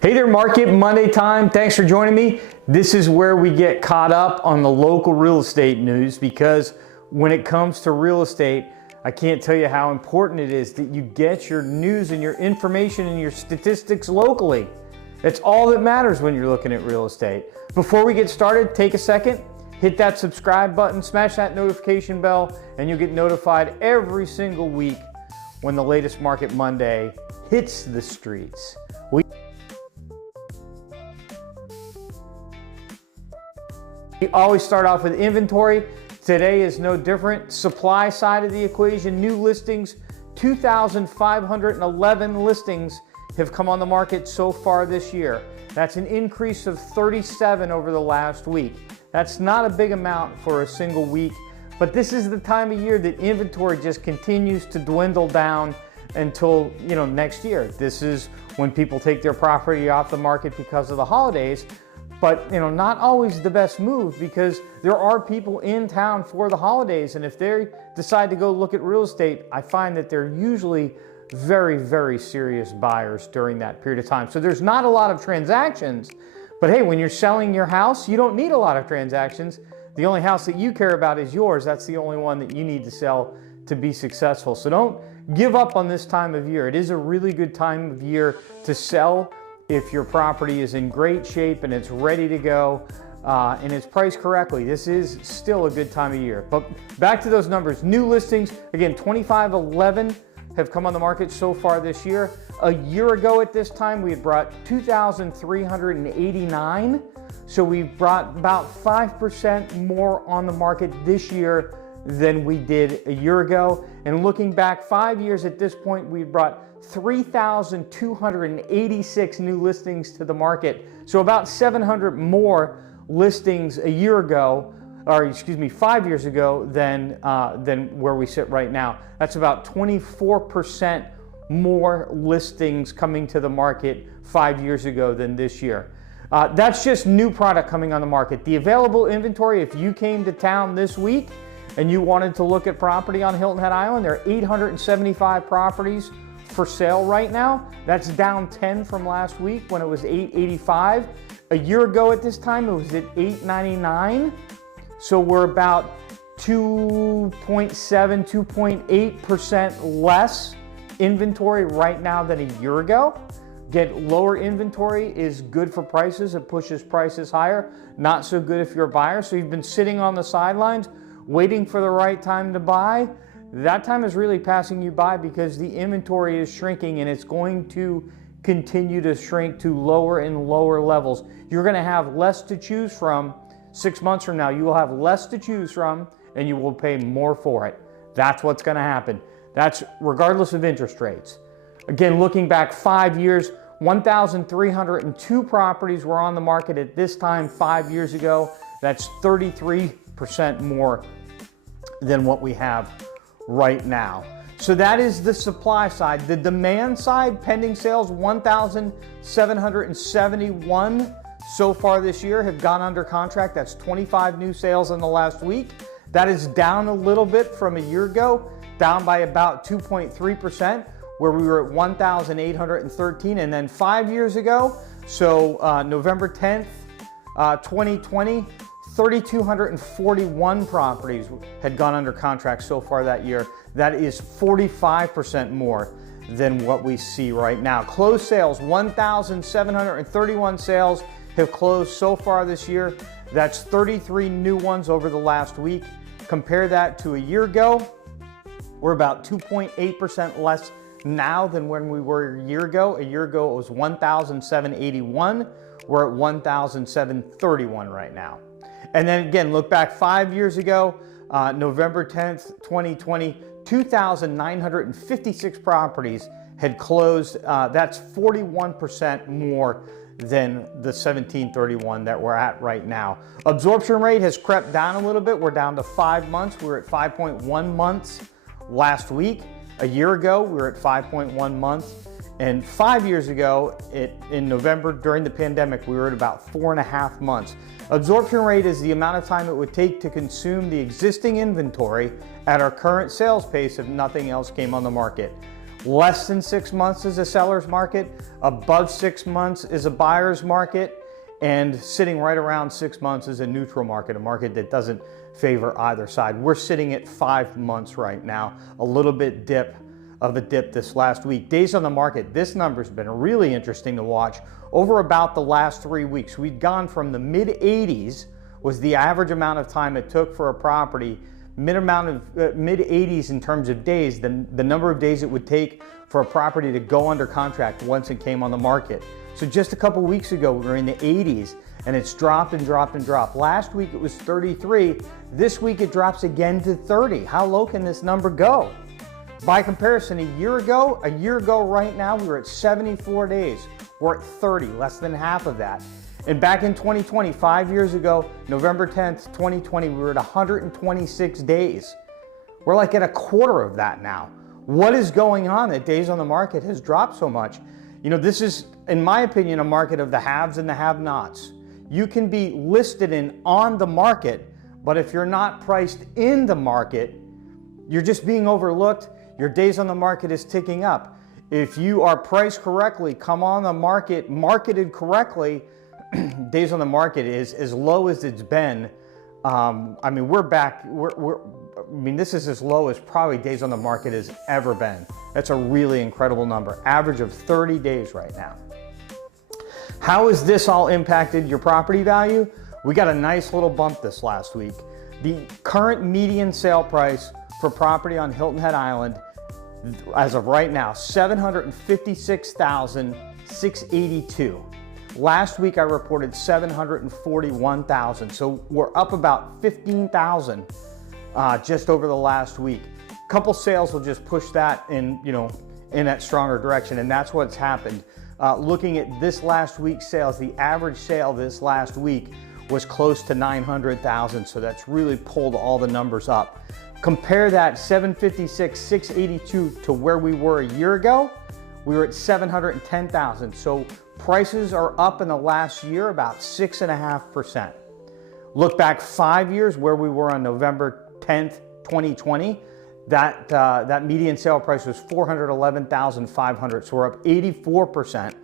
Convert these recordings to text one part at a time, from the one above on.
Hey there, Market Monday time. Thanks for joining me. This is where we get caught up on the local real estate news, because when it comes to real estate, I can't tell you how important it is that you get your news and your information and your statistics locally. It's all that matters when you're looking at real estate. Before we get started, take a second, hit that subscribe button, smash that notification bell, and you'll get notified every single week when the latest Market Monday hits the streets. We always start off with inventory. Today is no different. Supply side of the equation, new listings, 2,511 listings have come on the market so far this year. That's an increase of 37 over the last week. That's not a big amount for a single week, but this is the time of year that inventory just continues to dwindle down until next year. This is when people take their property off the market because of the holidays. But not always the best move, because there are people in town for the holidays, and if they decide to go look at real estate, I find that they're usually very, very serious buyers during that period of time. So there's not a lot of transactions, but hey, when you're selling your house, you don't need a lot of transactions. The only house that you care about is yours. That's the only one that you need to sell to be successful. So don't give up on this time of year. It is a really good time of year to sell if your property is in great shape and it's ready to go and it's priced correctly. This is still a good time of year. But back to those numbers. New listings, again, 2,511 have come on the market so far this year. A year ago at this time, we had brought 2,389. So we've brought about 5% more on the market this year than we did a year ago. And looking back 5 years at this point, we've brought 3,286 new listings to the market. So about 700 more listings a year ago, or excuse me, 5 years ago than where we sit right now. That's about 24% more listings coming to the market 5 years ago than this year. That's just new product coming on the market. The available inventory, if you came to town this week and you wanted to look at property on Hilton Head Island, there are 875 properties for sale right now. That's down 10 from last week when it was 885. A year ago at this time, it was at 899. So we're about 2.7, 2.8% less inventory right now than a year ago. Again, lower inventory is good for prices. It pushes prices higher. Not so good if you're a buyer. So you've been sitting on the sidelines waiting for the right time to buy. That time is really passing you by, because the inventory is shrinking and it's going to continue to shrink to lower and lower levels. You're going to have less to choose from 6 months from now. You will have less to choose from and you will pay more for it. That's what's going to happen. That's regardless of interest rates. Again, looking back 5 years, 1,302 properties were on the market at this time 5 years ago. That's 33% more than what we have right now. So that is the supply side. The demand side, pending sales, 1,771 so far this year have gone under contract. That's 25 new sales in the last week. That is down a little bit from a year ago, down by about 2.3%, where we were at 1,813. And then 5 years ago, so November 10th, 2020, 3,241 properties had gone under contract so far that year. That is 45% more than what we see right now. Closed sales, 1,731 sales have closed so far this year. That's 33 new ones over the last week. Compare that to a year ago. We're about 2.8% less now than when we were a year ago. A year ago, it was 1,781. We're at 1,731 right now. And then again, look back 5 years ago, November 10th, 2020, 2,956 properties had closed. That's 41% more than the 1,731 that we're at right now. Absorption rate has crept down a little bit. We're down to 5 months. We were at 5.1 months last week. A year ago, we were at 5.1 months. And 5 years ago, in November, during the pandemic, we were at about 4.5 months. Absorption rate is the amount of time it would take to consume the existing inventory at our current sales pace if nothing else came on the market. Less than 6 months is a seller's market, above 6 months is a buyer's market, and sitting right around 6 months is a neutral market, a market that doesn't favor either side. We're sitting at 5 months right now, a little bit of a dip this last week. Days on the market, this number's been really interesting to watch. Over about the last 3 weeks, we'd gone from the mid-80s was the average amount of time it took for a property, mid-80s in terms of days, the number of days it would take for a property to go under contract once it came on the market. So just a couple weeks ago, we were in the 80s, and it's dropped and dropped and dropped. Last week it was 33. This week it drops again to 30. How low can this number go? By comparison, a year ago right now, we were at 74 days. We're at 30, less than half of that. And back in 2020, 5 years ago, November 10th, 2020, we were at 126 days. We're like at a quarter of that now. What is going on that days on the market has dropped so much? You know, this is, in my opinion, a market of the haves and the have-nots. You can be listed and on the market, but if you're not priced in the market, you're just being overlooked. Your days on the market is ticking up. If you are priced correctly, come on the market, marketed correctly, days on the market is as low as it's been. I mean, this is as low as probably days on the market has ever been. That's a really incredible number. Average of 30 days right now. How has this all impacted your property value? We got a nice little bump this last week. The current median sale price for property on Hilton Head Island, as of right now, $756,682. Last week I reported $741,000, so we're up about $15,000 just over the last week. A couple sales will just push that in that stronger direction, and that's what's happened. Looking at this last week's sales, the average sale this last week was close to $900,000, so that's really pulled all the numbers up. Compare that $756,682 to where we were a year ago. We were at $710,000. So prices are up in the last year about 6.5%. Look back 5 years where we were on November 10th, 2020. That median sale price was $411,500. So we're up 84%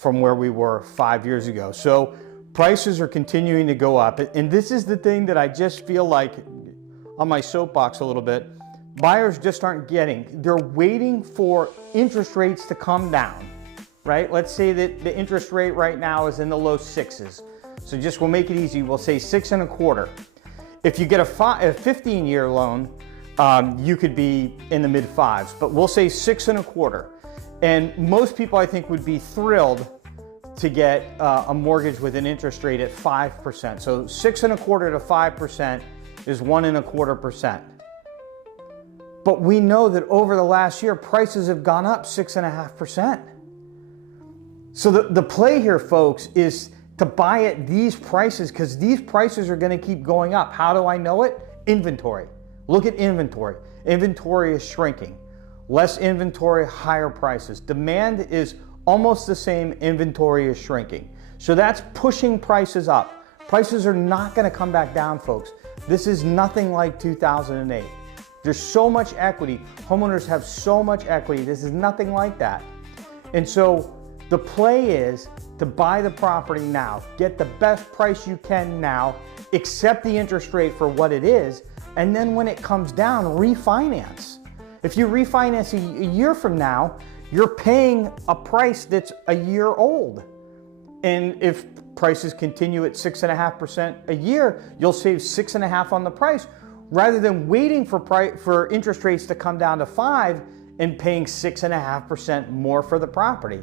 from where we were 5 years ago. So prices are continuing to go up. And this is the thing that I just feel like, on my soapbox a little bit, buyers just aren't getting. They're waiting for interest rates to come down, right? Let's say that the interest rate right now is in the low sixes. So just, we'll make it easy. We'll say 6.25. If you get a 15-year loan, you could be in the mid fives, but we'll say 6.25. And most people, I think, would be thrilled to get a mortgage with an interest rate at 5%. So 6.25 to 5% is 1.25%. But we know that over the last year, prices have gone up 6.5%. So the play here, folks, is to buy at these prices, because these prices are going to keep going up. How do I know it? Inventory. Look at inventory. Inventory is shrinking. Less inventory, higher prices. Demand is almost the same, inventory is shrinking. So that's pushing prices up. Prices are not going to come back down, folks. This is nothing like 2008. There's so much equity. Homeowners have so much equity. This is nothing like that. And so the play is to buy the property now, get the best price you can now, accept the interest rate for what it is, and then when it comes down, refinance. If you refinance a year from now, you're paying a price that's a year old. And if prices continue at 6.5% a year, you'll save 6.5 on the price, rather than waiting for interest rates to come down to 5 and paying 6.5% more for the property.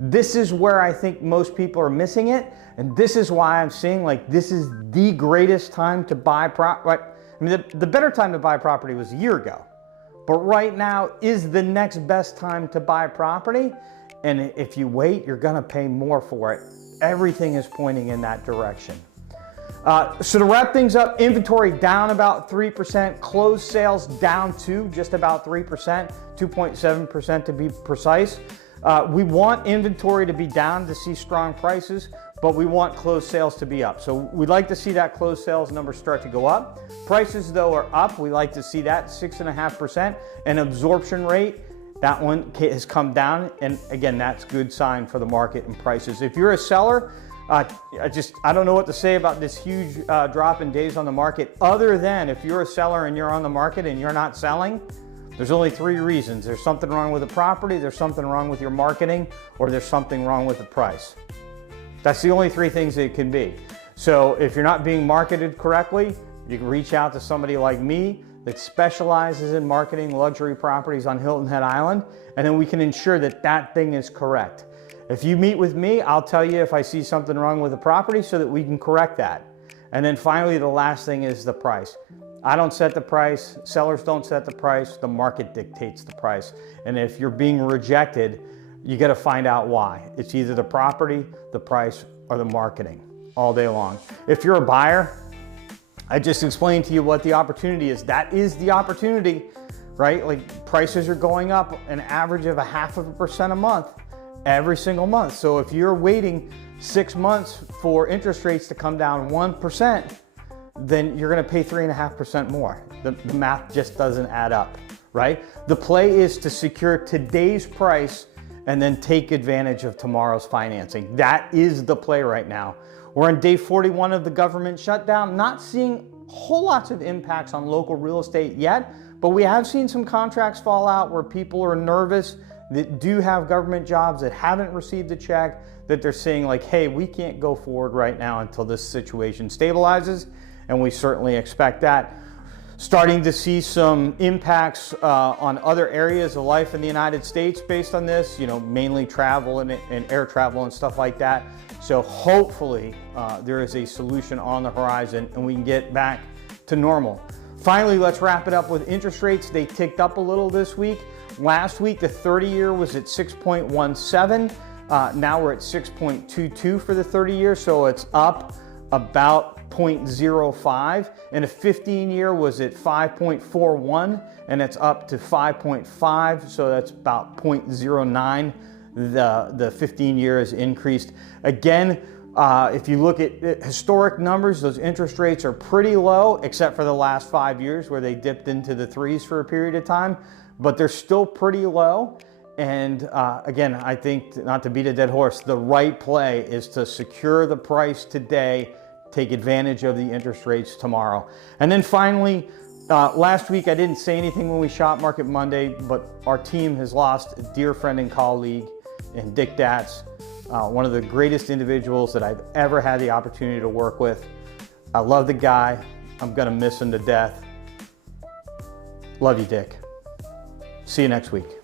This is where I think most people are missing it, and this is why I'm saying, like, this is the greatest time to buy property. I mean, the better time to buy property was a year ago, but right now is the next best time to buy property. And if you wait, you're gonna pay more for it. Everything is pointing in that direction. So to wrap things up, inventory down about 3%, closed sales down to just about 3%, 2.7% to be precise. We want inventory to be down to see strong prices, but we want closed sales to be up. So we'd like to see that closed sales number start to go up. Prices, though, are up. We like to see that 6.5%, and absorption rate That one has come down, and again, that's good sign for the market and prices. If you're a seller, I don't know what to say about this huge drop in days on the market, other than if you're a seller and you're on the market and you're not selling, there's only 3 reasons. There's something wrong with the property, there's something wrong with your marketing, or there's something wrong with the price. That's the only 3 things it can be. So if you're not being marketed correctly, you can reach out to somebody like me that specializes in marketing luxury properties on Hilton Head Island, and then we can ensure that that thing is correct. If you meet with me, I'll tell you if I see something wrong with the property so that we can correct that. And then finally, the last thing is the price. I don't set the price, sellers don't set the price, the market dictates the price. And if you're being rejected, you got to find out why. It's either the property, the price, or the marketing all day long. If you're a buyer, I just explained to you what the opportunity is. That is the opportunity, right? Like prices are going up an average of 0.5% a month every single month. So if you're waiting 6 months for interest rates to come down 1%, then you're gonna pay 3.5% more. The math just doesn't add up, right? The play is to secure today's price and then take advantage of tomorrow's financing. That is the play right now. We're on day 41 of the government shutdown, not seeing whole lots of impacts on local real estate yet, but we have seen some contracts fall out where people are nervous that do have government jobs that haven't received a check, that they're saying like, hey, we can't go forward right now until this situation stabilizes, and we certainly expect that. Starting to see some impacts on other areas of life in the United States based on this, mainly travel and air travel and stuff like that. So hopefully there is a solution on the horizon and we can get back to normal. Finally, let's wrap it up with interest rates. They ticked up a little this week. Last week, the 30-year was at 6.17. Now we're at 6.22 for the 30-year, so it's up about 0.05, and a 15-year was at 5.41, and it's up to 5.5, so that's about 0.09. The 15-year has increased. Again, if you look at historic numbers, those interest rates are pretty low, except for the last 5 years where they dipped into the 3s for a period of time, but they're still pretty low. And again, I think, not to beat a dead horse, the right play is to secure the price today, take advantage of the interest rates tomorrow. And then finally, last week I didn't say anything when we shot Market Monday, but our team has lost a dear friend and colleague in Dick Datz, one of the greatest individuals that I've ever had the opportunity to work with. I love the guy. I'm gonna miss him to death. Love you, Dick. See you next week.